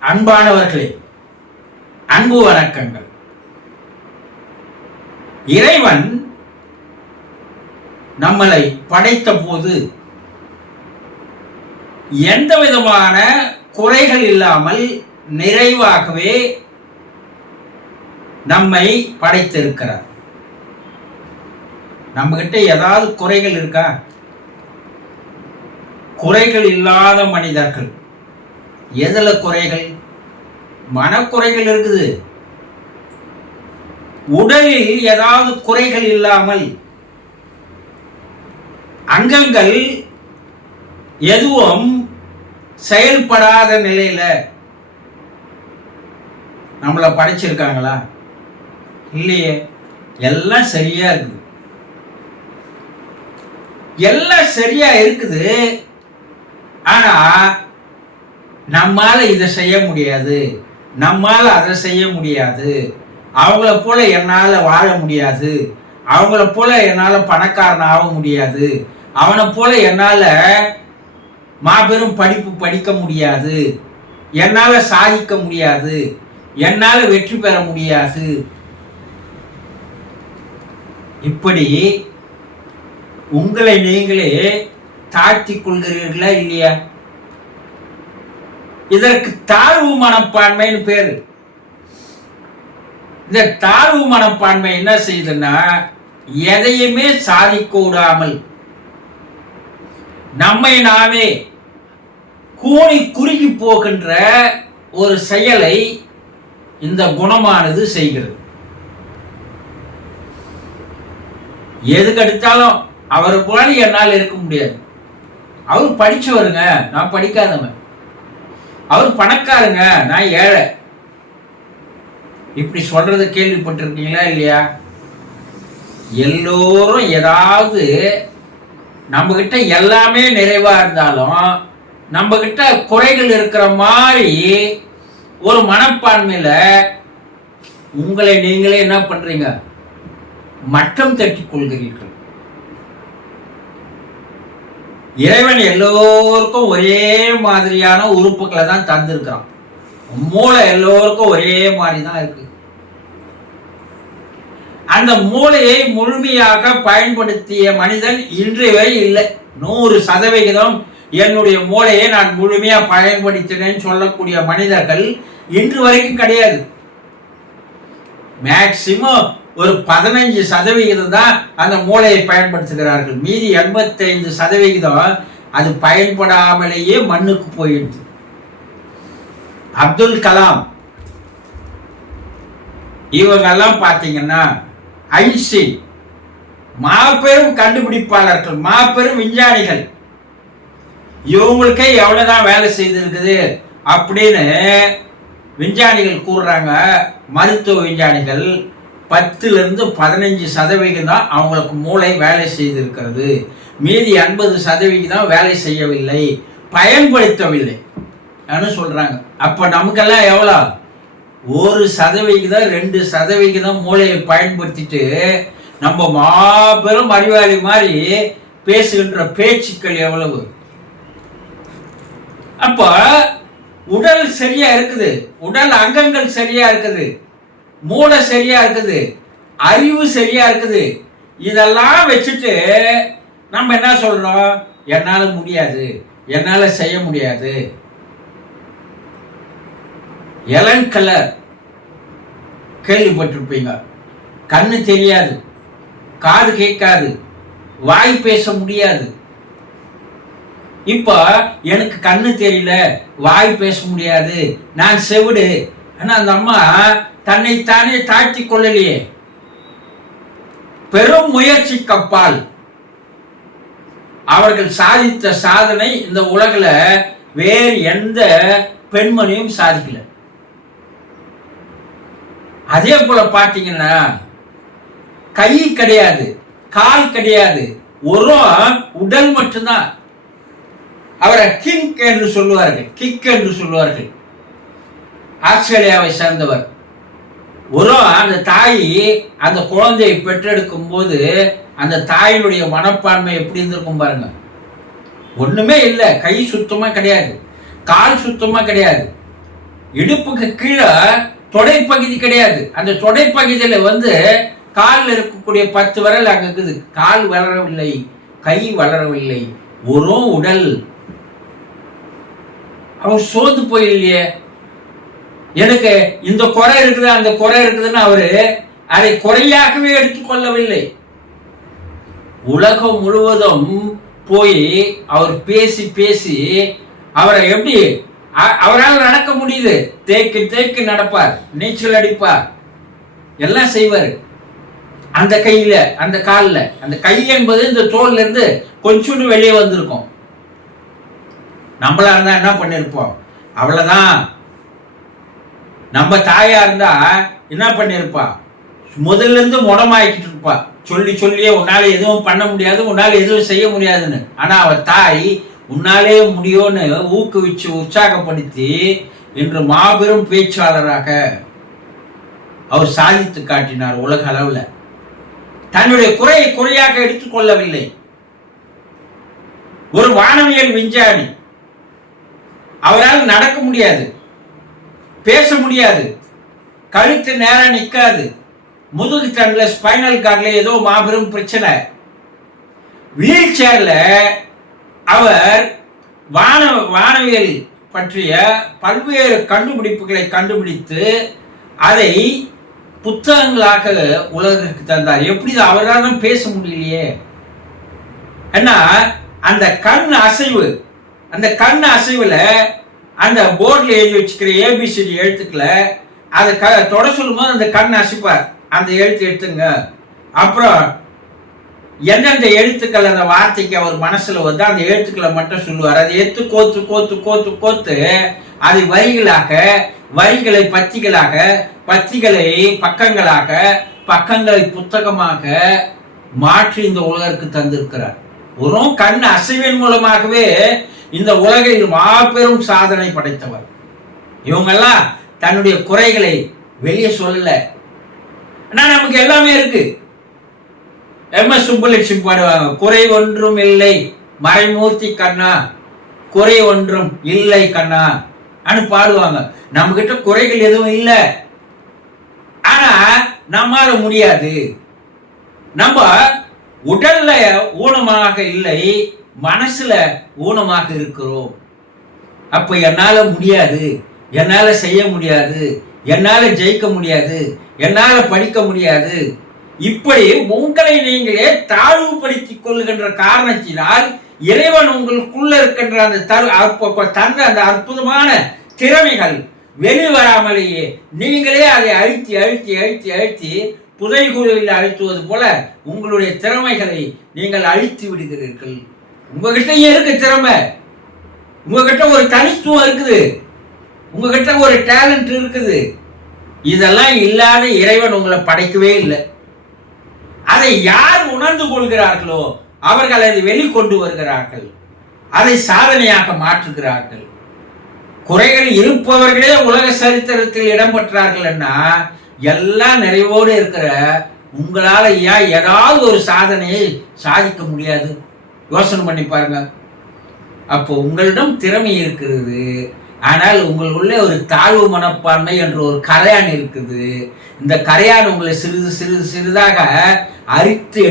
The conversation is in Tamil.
அன்பானவர்களே அன்பு வணக்கங்கள். இறைவன் நம்மளை படைத்த போது எந்த விதமான குறைகள் இல்லாமல் நிறைவாகவே நம்மை படைத்திருக்கிறார். நம்ம கிட்ட ஏதாவது குறைகள் இருக்கா? குறைகள் இல்லாத மனிதர்கள். எதில் குறைகள்? மனக்குறைகள் இருக்குது. உடலில் ஏதாவது குறைகள் இல்லாமல் அங்கங்கள் எதுவும் செயல்படாத நிலையில நம்மளை படைச்சிருக்காங்களா? இல்லையே. எல்லாம் சரியா இருக்குது. எல்லாம் சரியா இருக்குது. ஆனா நம்மால் இதை செய்ய முடியாது. நம்மால் அதை செய்ய முடியாது. அவங்கள போல என்னால் வாழ முடியாது. அவங்கள போல என்னால் பணக்காரன் ஆக முடியாது. அவனை போல என்னால் மாபெரும் படிப்பு படிக்க முடியாது. என்னால் சாதிக்க முடியாது. என்னால் வெற்றி பெற முடியாது. இப்படி உங்களை நீங்களே தாழ்த்திக் கொள்கிறீர்களா இல்லையா? இதற்கு தாழ்வு மனப்பான்மைன்னு பேரு. இந்த தாழ்வு மனப்பான்மை என்ன செய்யுதுன்னா எதையுமே சாதிக்க விடாமல் நம்மை நாமே கூணி குறுகி போகின்ற ஒரு செயலை இந்த குணமானது செய்கிறது. எது கடித்தாலும் அவரை போல என்னால் இருக்க முடியாது. அவர் படிச்சவருங்க நான் படிக்காதவன். அவர் பணக்காரங்க நான் ஏழை. இப்படி சொல்றது கேள்விப்பட்டிருக்கீங்களா இல்லையா? எல்லோரும் ஏதாவது நம்ம கிட்ட எல்லாமே நிறைவா இருந்தாலும் நம்ம கிட்ட குறைகள் இருக்கிற மாதிரி ஒரு மனப்பான்மையில உங்களை நீங்களே என்ன பண்றீங்க? மட்டம் தட்டி கொள்கிறீர்கள். இறைவன் எல்லோருக்கும் ஒரே மாதிரியான உறுப்புகளை தான் தந்திருக்கிறான். மூளை எல்லோருக்கும் ஒரே மாதிரி தான் இருக்கு. அந்த மூளையை முழுமையாக பயன்படுத்திய மனிதன் இன்று வரை இல்லை. நூறு சதவிகிதம் என்னுடைய மூளையை நான் முழுமையா பயன்படுத்தினேன்னு சொல்லக்கூடிய மனிதர்கள் இன்று வரைக்கும் கிடையாது. மேக்சிமம் ஒரு பதினஞ்சு சதவிகிதம் தான் அந்த மூளையை பயன்படுத்துகிறார்கள். மீதி எண்பத்தைந்து சதவிகிதம் அது பயன்படாமலேயே மண்ணுக்கு போயிடுது. அப்துல் கலாம் இவங்கெல்லாம் பார்த்தீங்கன்னா ஐன்ஸ்டீன் மாபெரும் கண்டுபிடிப்பாளர்கள் மாபெரும் விஞ்ஞானிகள். இவங்களுக்கே எவ்வளோதான் வேலை செய்திருக்குது அப்படின்னு விஞ்ஞானிகள் கூறுறாங்க. மருத்துவ விஞ்ஞானிகள் பத்துலேருந்து பதினஞ்சு சதவிகிதம் தான் அவங்களுக்கு மூளை வேலை செய்திருக்கிறது. மீதி எண்பது சதவிகிதம் வேலை செய்யவில்லை. பயன்படுத்தவில்லை. சொல்கிறாங்க அப்போ நமக்கெல்லாம் எவ்வளோ? ஒரு சதவிகிதம் ரெண்டு சதவிகிதம் மூளையை பயன்படுத்திட்டு நம்ம மாபெரும் அறிவாளி மாதிரி பேசுகின்ற பேச்சுக்கள் எவ்வளவு? அப்போ உடல் சரியா இருக்குது. உடல் அங்கங்கள் சரியா இருக்குது. மூளை சரியா இருக்குது அறிவு சரியா இருக்குது இதெல்லாம் வச்சுட்டு நம்ம என்ன சொல்றோம் என்னால முடியாது என்னால செய்ய முடியாது. எலன் கலர் கேள்விப்பட்டிருப்பீங்க. கண்ணு தெரியாது காது கேட்காது வாய் பேச முடியாது. இப்போ எனக்கு கண்ணு தெரியல வாய் பேச முடியாது நான் செவிடு ஆனால் அந்த அம்மா தன்னைத்தானே தாழ்த்தி கொள்ளலையே. பெரும் முயற்சி கப்பால். அவர்கள் சாதித்த சாதனை இந்த உலகில் வேறு எந்த பெண்மணியும் சாதிக்கல. அதே போல பார்த்தீங்கன்னா கை கிடையாது கால் கிடையாது ஒரு உடல் மட்டும்தான். அவரை கிங்க் என்று சொல்லுவார்கள் கிக் என்று சொல்லுவார்கள். ஆஸ்திரேலியாவை சேர்ந்தவர். ஒரு அந்த தாய் அந்த குழந்தையை பெற்றெடுக்கும் போது அந்த தாயினுடைய மனப்பான்மை எப்படி இருந்திருக்கும் பாருங்க. ஒண்ணுமே இல்லை. கை சுத்தமா கிடையாது. கால் சுத்தமா கிடையாது. இடுப்புக்கு கீழே தொடைப்பகுதி கிடையாது. அந்த தொடைப்பகுதியில வந்து காலில் இருக்கக்கூடிய பத்து விரல் அங்கே இருக்குது. கால் வளரவில்லை. கை வளரவில்லை. ஒரு உடல். அவர் சோர்ந்து போயில்லையே. எனக்கு இந்த குறை இருக்குது அந்த குறை இருக்குதுன்னு அவரு அதை குறையாகவே எடுத்துக்கொள்ளவில்லை உலகம் முழுவதும் போய் அவர் பேசி பேசி அவரை எப்படி அவரால் நடக்க முடியுது. தேக்கு தேக்கு நடப்பார் நீச்சல் அடிப்பார். எல்லாம் செய்வார். அந்த கையில அந்த காலில் அந்த கை என்பது இந்த தோல்ல இருந்து கொஞ்சோண்டு வெளியே வந்திருக்கும். நம்மளா இருந்தா என்ன பண்ணிருப்போம்? அவ்வளவுதான். நம்ம தாயா இருந்தா என்ன பண்ணிருப்பா? முதல்ல இருந்து முடமாக்கிட்டு இருப்பா. சொல்லி சொல்லியே உன்னால எதுவும் பண்ண முடியாது உன்னால எதுவும் செய்ய முடியாதுன்னு. ஆனா அவ தாய் உன்னாலே முடியும்னு ஊக்குவிச்சு உற்சாகப்படுத்தி இன்று மாபெரும் பேச்சாளராக அவர் சாதித்து காட்டினார் உலக அளவில். தன்னுடைய குறையை குறையாக எடுத்துக்கொள்ளவில்லை ஒரு வானவியல் விஞ்ஞானி. அவரால் நடக்க முடியாது. பேச முடியாது. கழுத்து நேரம் நிற்காது முதுகு தண்டுல ஸ்பைனல் கார்டில் ஏதோ மாபெரும் பிரச்சனை. வீல் சேரில் அவர் வான வானவியல் பற்றிய பல்வேறு கண்டுபிடிப்புகளை கண்டுபிடித்து அதை புத்தகங்களாக உலகிற்கு தந்தார். எப்படி அவரால் பேச முடியலையே. ஏன்னா அந்த கண் அசைவு அந்த கண் அசைவில் அந்த போர்டில் எழுதி வச்சுக்கிற ஏபிசிடி எழுத்துக்களை அதை க தொட சொல்லும்போது அந்த கண் அசைப்பார். அந்த எழுத்து எடுத்துங்க. அப்புறம் எந்தெந்த எழுத்துக்கள் அந்த வார்த்தைக்கு அவர் மனசில் வந்து அந்த எழுத்துக்களை மட்டும் சொல்லுவார். அதை எடுத்து கோத்து கோத்து கோத்து கோத்து அதை வரிகளாக வரிகளை பத்திகளாக பத்திகளை பக்கங்களாக பக்கங்களை புத்தகமாக மாற்றி இந்த உலகிற்கு தந்திருக்கிறார். வெறும் கண் அசைவின் மூலமாகவே இந்த உலகில் மாபெரும் சாதனை படைத்தவர். இவங்கெல்லாம் தன்னுடைய குறைகளை வெளியே சொல்லல. ஆனால் நமக்கு எல்லாமே இருக்கு. எம் எஸ் சுப்புலட்சுமி பாடுவாங்க குறை ஒன்றும் இல்லை மறைமூர்த்தி கண்ணா குறை ஒன்றும் இல்லை கண்ணா அனு பாடுவாங்க. நம்ம கிட்ட குறைகள் எதுவும் இல்லை. ஆனா நம்மால முடியாது. நம்ம உடல்ல ஊனமாக இல்லை மனசுல ஊனமாக இருக்கிறோம். அப்ப என்னால முடியாது. என்னால செய்ய முடியாது. என்னால ஜெயிக்க முடியாது. என்னால படிக்க முடியாது. இப்படி உங்களை நீங்களே தாழ்வுபடுத்திக் கொள்கின்ற காரணத்தினால் இறைவன் உங்களுக்குள்ள இருக்கின்ற அந்த தரு அப்ப- தந்த அந்த அற்புதமான திறமைகள் வெளிவராமலேயே நீங்களே அதை அழுத்தி அழுத்தி அழுத்தி அழுத்தி புதைகுழுவில் அழுத்துவது போல உங்களுடைய திறமைகளை நீங்கள் அழித்து விடுகிறீர்கள். உங்ககிட்ட இருக்கு திறமை? உங்ககிட்ட ஒரு தனித்துவம் இருக்குது. உங்ககிட்ட ஒரு டேலண்ட் இருக்குது. இதெல்லாம் இல்லாத இறைவன் உங்களை படைக்கவே இல்லை. அதை யார் உணர்ந்து கொள்கிறார்களோ அவர்கள் அதை வெளிக்கொண்டு வருகிறார்கள். அதை சாதனையாக மாற்றுகிறார்கள். குறைகள் இருப்பவர்களே உலக சரித்திரத்தில் இடம் பெற்றார்கள்னா எல்லாம் நிறைவோடு இருக்கிற உங்களால் ஏன் ஏதாவது ஒரு சாதனையை சாதிக்க முடியாது? யோசனை பண்ணி பாருங்க. அப்போ உங்களிடம் திறமை இருக்கிறது. ஆனால் உங்களுக்குள்ளே ஒரு தாழ்வு மனப்பான்மை என்ற ஒரு கரையான் இருக்குது. இந்த கரையான் உங்களை சிறிது சிறிது சிறிதாக அரித்து